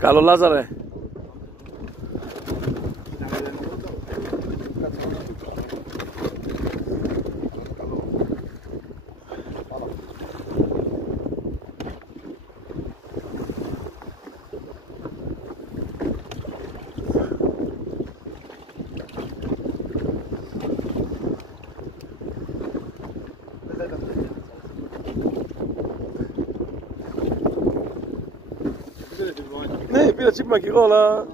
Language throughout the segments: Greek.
Καλό Λάζαρε. Ναι, πήρα τσίπημα κι εγώ, αλλά...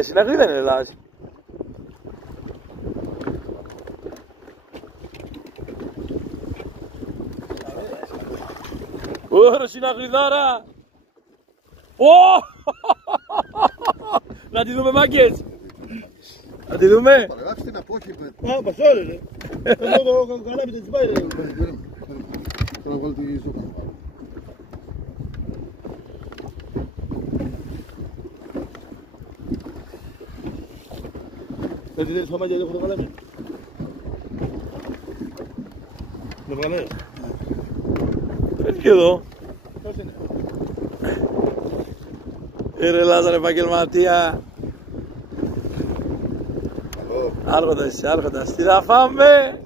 Συναγρή δεν είναι Λάζ. Ωρα συναγριδάρα! Να τη δούμε μάγκες! Να τη δούμε! Παραγράψτε την απόχη. Α, πασόλε ρε. Εγώ το καλάμι δεν τσιπάει ρε. Τώρα βάλω τη ζώκα. Δεν τη δίνεις χαμάγια έχω το καλάμι. Το καλάμι. Φέρνει και εδώ. Πώς είναι. Ρε Λάζαρε επαγγελματία. Άρχοντας, άρχοντας. Τι θα φάμε?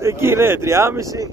Εκεί είναι, 3,5.